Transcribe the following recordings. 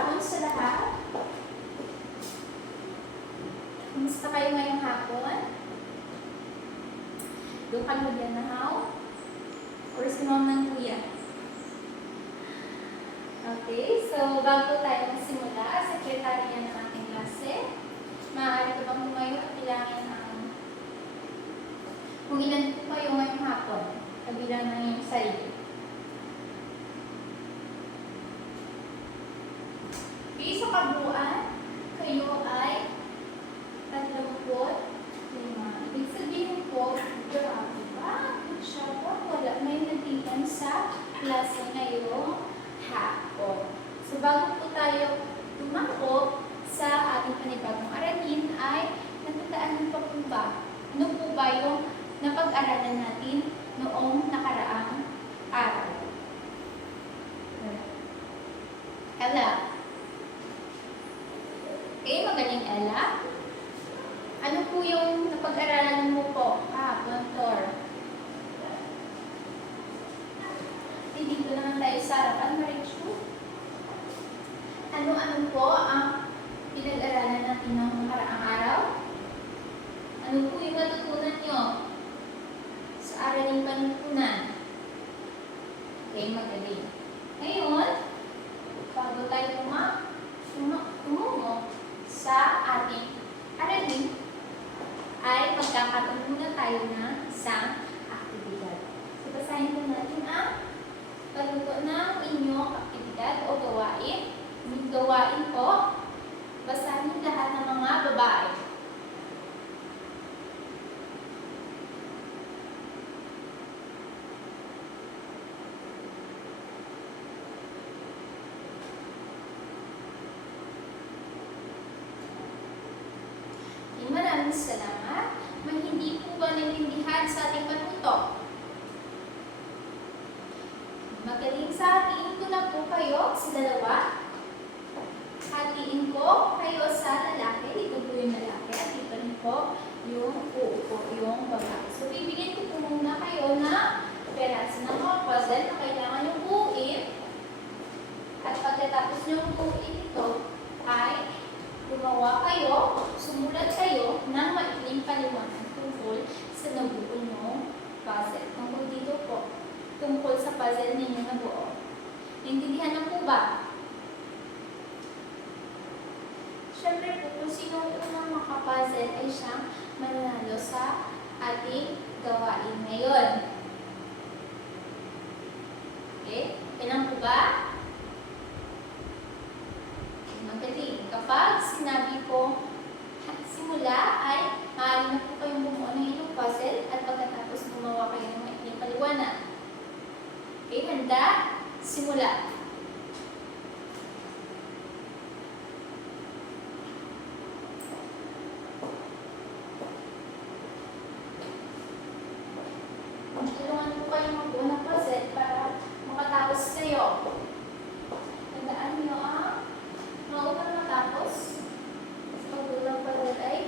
hapon sa lahat. Kumusta kayo ngayong hapon? Doon ka maglanahaw? Or sinom ng kuya? Okay, so bago tayo magsimula, sekretarya ng ating klase, maaari ko bang tumayo at bilangin ang kung ilan po kayo ngayong hapon, kabilang ng iyong sarili. Okay, sa kabuuan, kayo ay 35. Ibig sabihin po, grabe ba? Siya po, wala may natipan sa klase ngayong hapon. So bago po tayo tumako sa ating panibagong aralin ay natandaan pa po ba? Ano po ba yung napag-aralan natin noong nakaraang araw? Ella. Okay, magaling Ella. Ano po yung napag-aralan mo po kahapon, Tor? Dito naman tayo sa harapan, Marichu. Ano-ano po ang pinag-aralan natin ng nakaraang araw? Ano po yung natutunan nyo sa araling panlipunan? Okay, magaling. Ngayon, bago tayo tumungo sa ating aralin, ay magkakaroon muna tayo ng isang aktibidad. So, basahin po natin ang paluto ng inyong aktibidad o gawain. Yung gawain po, basahin lahat ng mga babae. Maraming salamat. May hindi po ba naintindihan sa ating patuto? Magaling sa hatiin ko na po kayo sa dalawa. Hatiin ko kayo sa lalaki. Dito po yung lalaki. At dito rin po yung uupo, yung babae. So, bibigyan ko po muna kayo na peraso ng mga puzzle na kailangan yung buuin. At pagkatapos nyo buuin ito, ay gumawa kayo, sumulat kayo ng maikling paliwanag tungkol sa nabuo nyong puzzle. Tungkol dito po, tungkol sa puzzle ninyo na buo. Naintindihan na po ba? Siyempre po, kung sino unang makapuzzle ay siyang mananalo sa ating gawain ngayon. Okay? Kailan po ba? Magaling. Kapag sinabi ko simula ay maaari na po kayong bumuo ng inyong puzzle at pagkatapos gumawa kayo ng maikling paliwanag. Okay, handa? Simula. Tulungan po kayong magbuo ng puzzle para makatapos kayo. Tandaan nyo maupang matapos sa pagbulang puzzle ay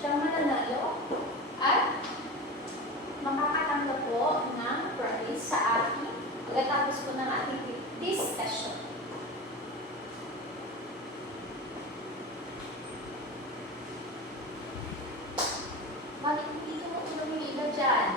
siyang mananalo at makakatanggap po ng prize sa ating pagkatapos po ng ating discussion. Bakit dito mo tulong yung iba dyan?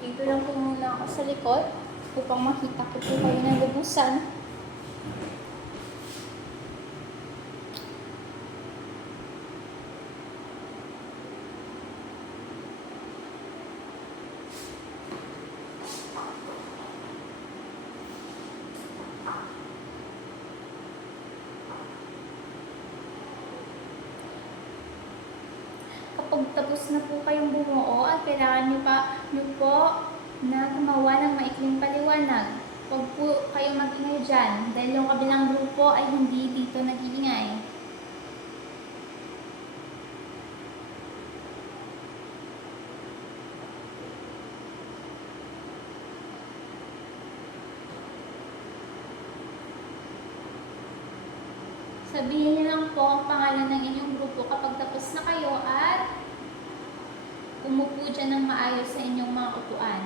Dito lang po muna ako sa likod upang makita ko po kayo ng lubusan. Kapag tapos na po kayong bumuo at kailangan nyo po na gumawa ng maikling paliwanag. Huwag po kayong mag-ingay dyan dahil yung kabilang grupo ay hindi dito nag-iingay. Sabihin niyo lang po ang pangalan ng inyong grupo kapag tapos na kayo at umupo dyan ng maayos sa inyong mga upuan.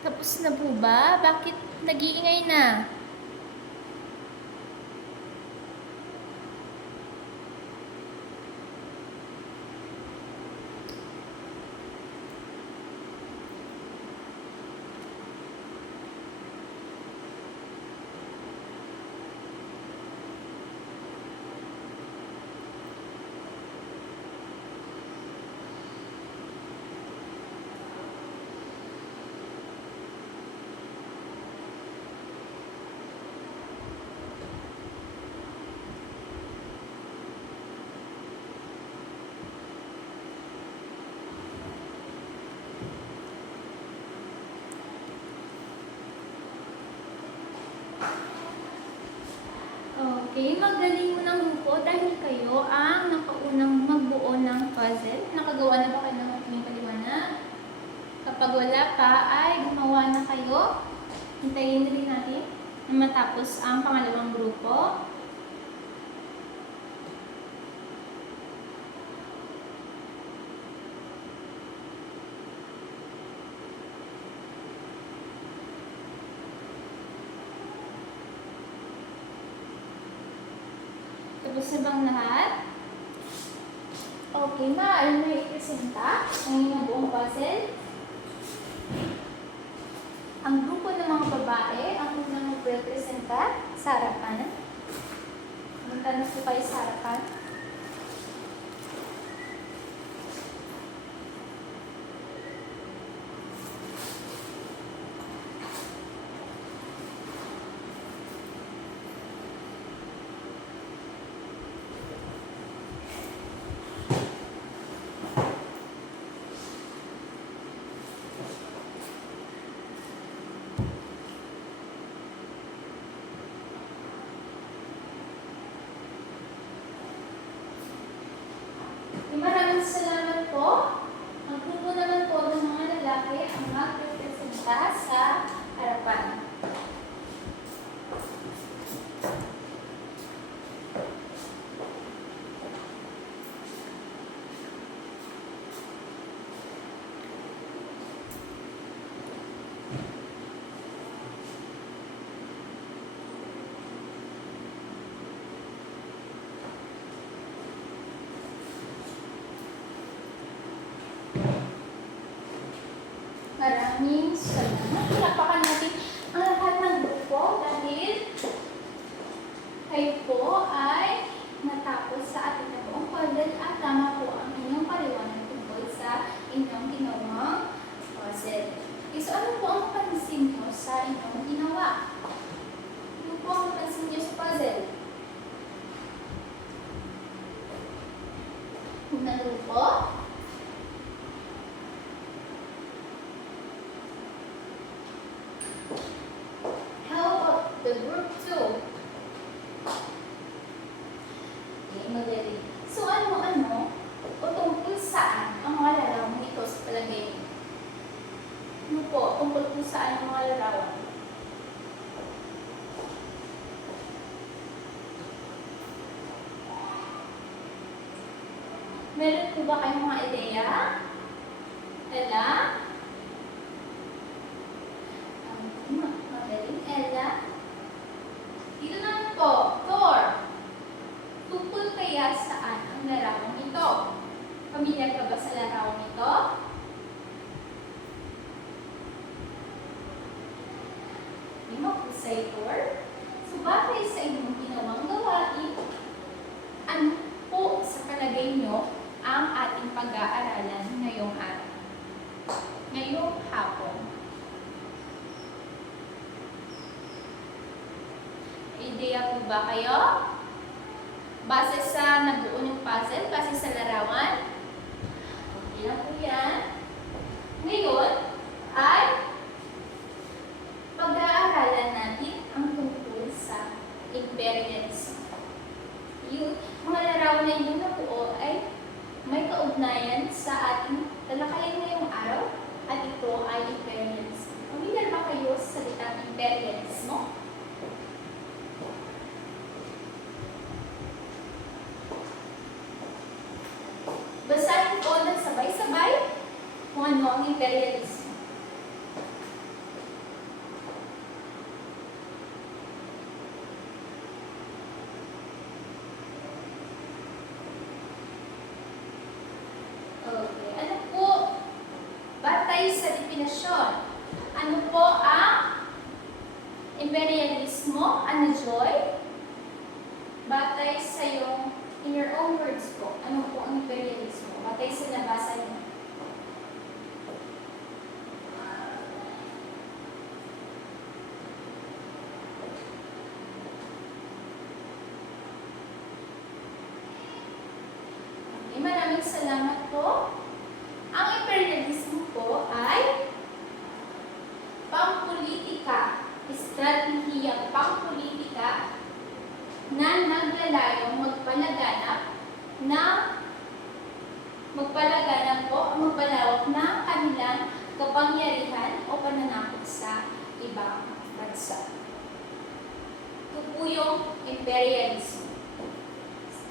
Tapos na po ba? Bakit nag-iingay na? Okay, magaling mo ng grupo dahil kayo ang nakaunang magbuo ng puzzle. Nakagawa na ba kayo ng aking paliwanag? Kapag wala pa ay gumawa na kayo. Hintayin rin natin na matapos ang pangalawang grupo. Tapos na bang lahat? Okay, maaari na i-presenta ang inyong buong puzzle. Ang grupo ng mga babae ang unang mag-presenta sa harapan. Punta na po kayo sa harapan. Maraming salamat po. Ang grupo naman po ng mga lalaki ang mag-representa sa harapan. Maraming salamat. Palapakan natin ang lahat ng grupo dahil kayo po ay natapos sa ating na buong puzzle at tama po ang inyong paliwanag tungkol sa inyong ginawang puzzle. Okay, so ano po ang pansin nyo sa inyong ginawa? Ano po ang pansin nyo sa puzzle? Unang grupo? The group 2. Okay, magaling. So, ano, o tungkol saan ang mga larawan ito sa palagay niyo? Ano po, tungkol po saan ang mga larawan? Meron po ba kayong mga ideya? Ella? Magaling, Ella. Dito naman po, Thor. Tungkol kaya saan ang larawang ito? Pamilyar ka ba sa larawan ito? Yung accusator. So, batay sa inyong ginawang gawain, ano po sa palagay nyo ang ating pag-aaralan ngayong araw? Ngayong hapon. Ideya po ba kayo? Base sa nabuo ng puzzle, base sa larawan? Okay lang po yan. Ngayon ay pag-aaralan natin ang tungkol sa imperialism. Yung mga larawan na yun na po ay may kaugnayan sa ating talakayan ngayong araw at ito ay imperialism. Pamilyar ba kayo sa salitang imperialismo? Basahin ko ng sabay-sabay kung ano ang imperialismo. Okay. Ano po, batay sa definasyon, ano po ang imperialismo? Ano, Joy? Batay sa yung, in your own words po, ano po ang imperialismo? Batay sa nabasa niyo. Okay, maraming salamat po. Ang imperialismo po ay pampolitika, estratehiyang pampolitika na naglalayong magpalaganap po, magpalawak ng kanilang kapangyarihan o pananakot sa ibang bansa. Ito po yung imperialism.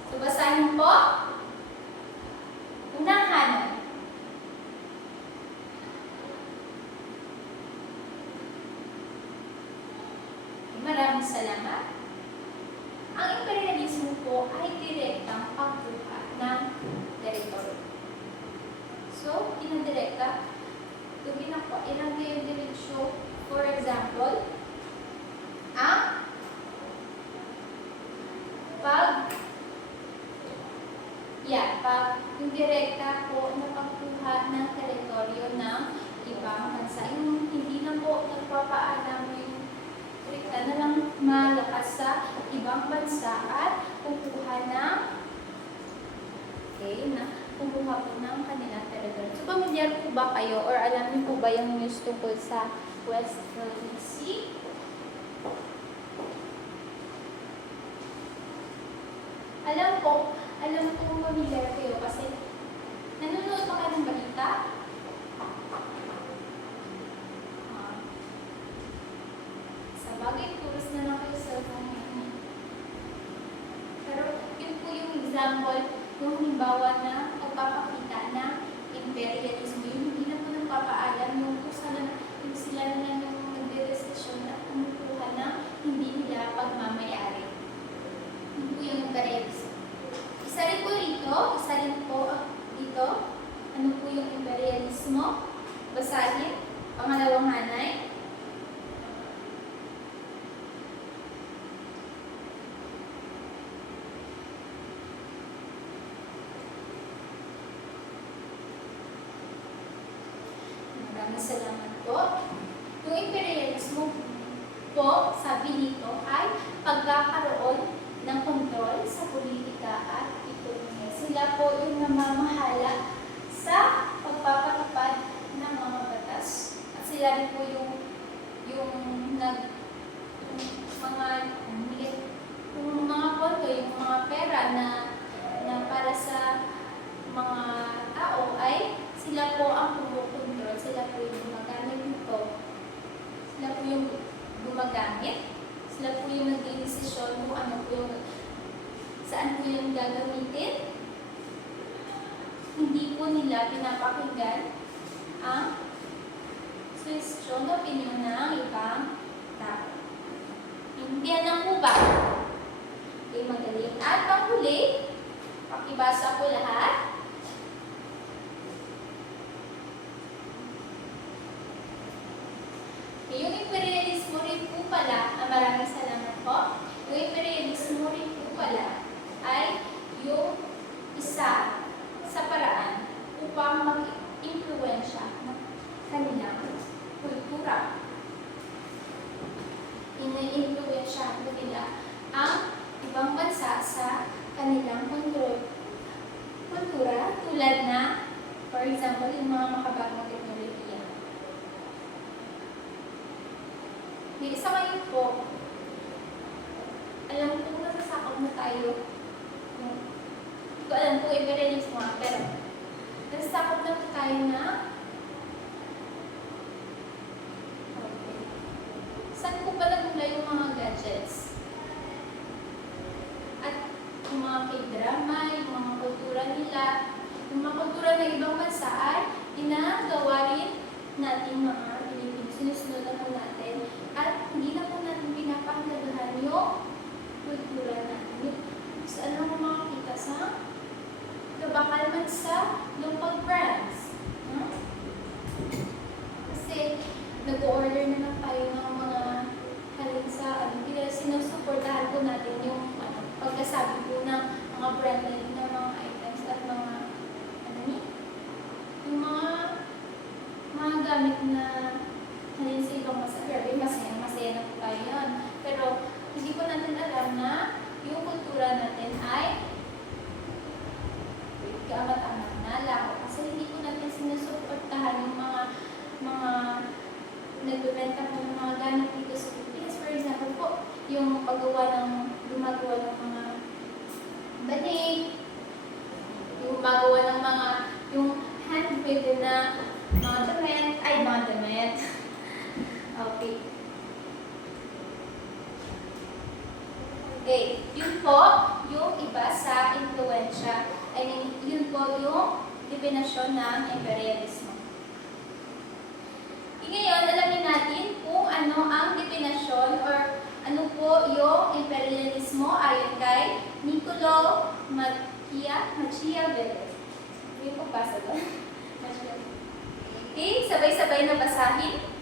So, basahin po. Unahan. Maraming salamat. Ang imperialismo po ay direktang pagkuha ng teritoryo. So, kinadirekta, ito ginagawa, ilagay yung diretsyo. For example, ang yung direkta po na pagkuha ng teritoryo ng ibang bansa. Yung hindi na po nagpapaalam yung direkta na lang malakas sa ibang bansa at kukuha ng kumuha po ng kanilang teritoryo. So, pamilyar po ba kayo or alam niyo po ba yung news tungkol sa West Philippine Sea? Alam ko pamilyar kayo kasi nanonood pa kayo ng balita. Sa bagay, turos na lang kayo sa ngayon. Pero yun po yung example, yung halimbawa na pagpapakita na imperialism, yung hindi na po nagpapaalam, yung sila na lang yung nagde-desisyon na kumukuha na hindi nila pagmamayari. Yun po yung imperialism. Isa rin po dito, ano po yung imperialismo? Basahin, pangalawang hanay. Maraming salamat po. Yung imperialismo po, sabi nito, ay pagkakaroon ng kontrol sa politika at ekonomiya. Sila po yung namamahala sa pagpapatupad ng mga batas. At sila rin po yung mga pondo, yung mga pera na para sa mga tao ay sila po ang kumukontrol, sila po yung gumagamit nito. Sila po yung gumagamit, sila po yung nagdidesisyon kung ano po yung, saan po yung gagamitin. Hindi po nila pinapakinggan ang suwestyon o opinion ng ibang tao. Hindihan lang po ba? Okay, magaling. At panghuli, pakibasa po lahat. pala, maraming salamat po, yung imperialismo rin po pala ay yung isa sa paraan upang mag-impluwensya ng kanilang kultura. Ini-impluwensya nila ang ibang bansa sa kanilang kultura tulad na, for example, yung mga makabagong teknolohiya. Sa ngayon po, alam ko nasasakop na tayo. Hindi ko alam kung imperialismo pero nasasakop na tayo na saan po ba nagmula yung mga gadgets? At yung mga k-drama, yung mga kultura nila, yung mga kultura ng ibang bansa ay ginagawa rin natin mga Pilipino. Sinusunod na po natin at hindi na po natin pinapahalagahan yung kultura natin. Saan mo makakita sa kabakal man sa local brands? Kasi nag-order na lang tayo ng mga halin sa sinusuportahan po natin yung pagkasabi po ng mga brand name ng mga items at mga yung mga gamit na halin sa ibang masaya. Grabe, masaya na po tayo yun. Pero hindi po natin alam na yung kultura natin ay kaamat-amat na lang. Kasi hindi po natin sinusuportahan yung mga nagbebenta po ng mga gamit dito sa Pilipinas. For example po, yung gumagawa ng mga banig, yung gumagawa ng yung hand-built na mga damit. Okay. Okay, yun po yung iba sa influensya. I mean, yun po yung definasyon ng imperialismo. Ngayon, alamin natin kung ano ang definasyon or ano po yung imperialismo ayon kay Niccolo Machiavelli. Hindi po basa doon. Okay, sabay-sabay na basahin.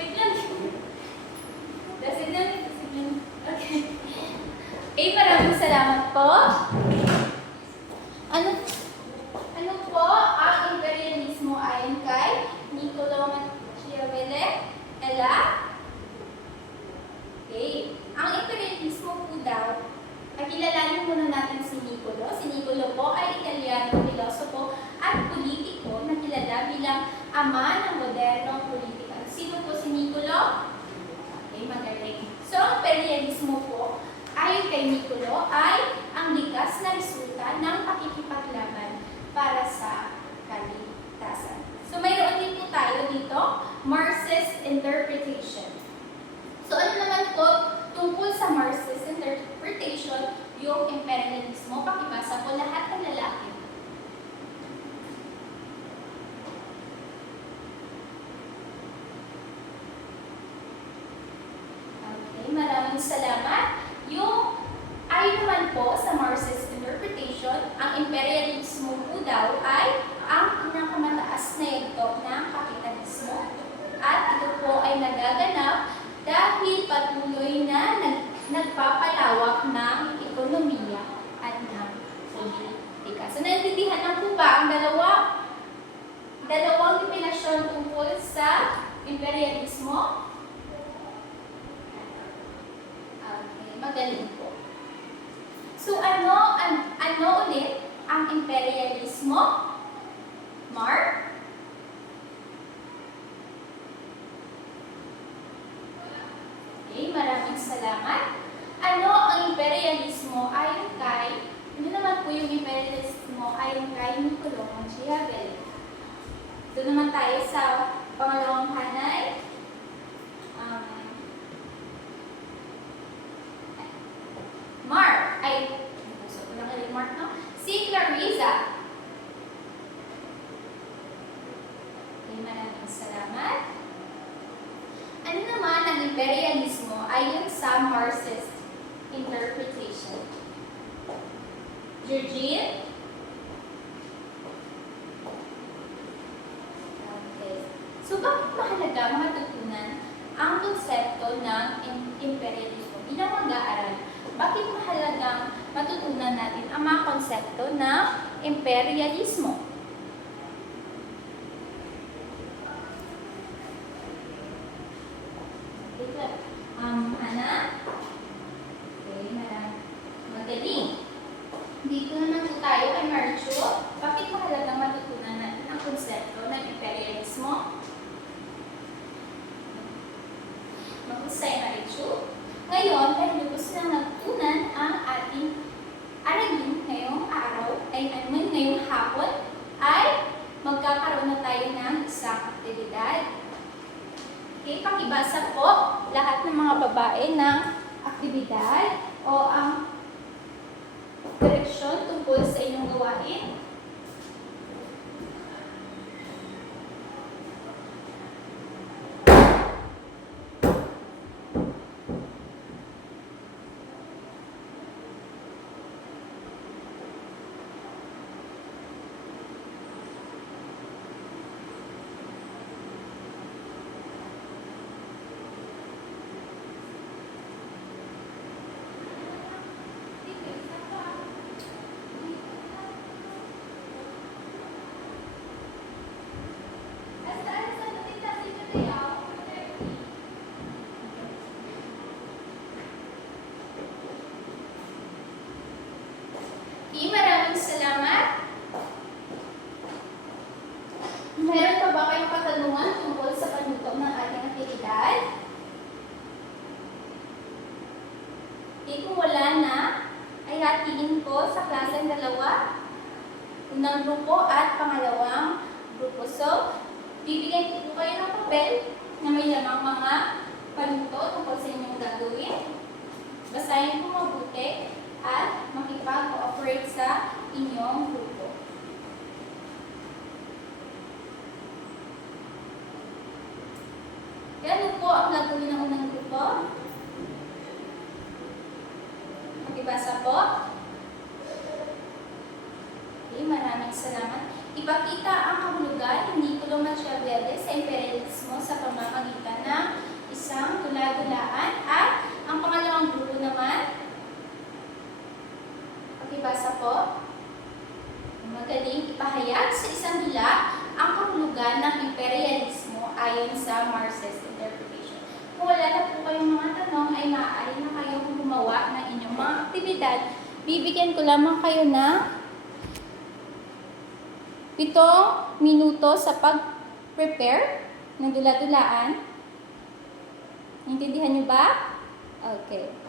Wait lang. Okay. Maraming salamat po. Ano po ang imperialismo ayon kay Niccolo Machiavelli? Ella? Okay. Ang imperialismo po daw, pakilalanin muna natin si Niccolo. Si Niccolo po ay Italianong pilosopo at politiko na kilala bilang ama ng modernong politika. Sino po si Niccolo? Okay, magaling. So, ang imperialismo po, ayon kay Niccolo, ay ang likas na resulta ng pakikipaglaban para sa kaligtasan. So, mayroon din po tayo dito, Marxist interpretation. So, ano naman po tungkol sa Marxist interpretation, yung imperialismo, pakibasa po lahat ng lalaki. Maraming salamat. Ayon naman po sa Marxist interpretation, ang imperialismo po daw ay ang pinakamataas na yugto ng kapitalismo. At ito po ay nagaganap dahil patuloy na nagpapalawak ng ekonomiya at ng politika. So, naintindihan na po ba ang dalawang definasyon tungkol sa imperialismo? Magaling po. So, ano ulit ang imperialismo? Mark? Okay, maraming salamat. Ano ang imperialismo ayon kay, ano naman po yung imperialismo ayon kay Niccolo Machiavelli? Ito naman tayo sa pangalawang hanay. salamat. Ano naman ang imperialismo ayon sa Marxist interpretation? Georgine? Okay. So, bakit mahalaga matutunan ang konsepto ng imperialismo bilang mag-aaral? Bakit mahalagang matutunan natin ang mga konsepto ng imperialismo? Hana? Okay, magaling. Dito naman po tayo kay Marchu. Bakit mahalagang matutunan natin ang konsepto ng imperialismo? Mahusay, Marichu. Ngayon, dahil gusto silang natutunan ang ating aralin ngayong araw, ngayong hapon, ay magkakaroon na tayo ng isang aktibidad. Okay, pakibasa po lahat ng mga babae ng aktibidad o ang direksyon tungkol sa inyong gawain. Maraming salamat. Meron pa ba kayong katanungan tungkol sa panuto ng ating aktibidad? Kung wala na, ay hatiin ko sa klaseng dalawa. Unang grupo at pangalawang grupo. So, bibigyan ko po kayo ng papel na may lamang mga panuto tungkol sa inyong gagawin. Basahin po mabuti at makipag-cooperate sa inyong grupo. Ano po ang gagawin ng unang grupo? Makibasa po. Okay, maraming salamat. Ipakita ang kahulugan ni Niccolo Machiavelli sa imperialismo sa pamamagitan ng isang tula-tulaan at ang pangalawang grupo naman, pakibasa po. Magaling ipahayag sa isang dula ang kahulugan ng imperialismo ayon sa Marxist interpretation. Kung wala na po kayong mga tanong, ay maaari na kayong gumawa ng inyong mga aktibidad. Bibigyan ko lamang kayo ng 7 minuto sa pag-prepare ng dula-dulaan. Intindihan niyo ba? Okay.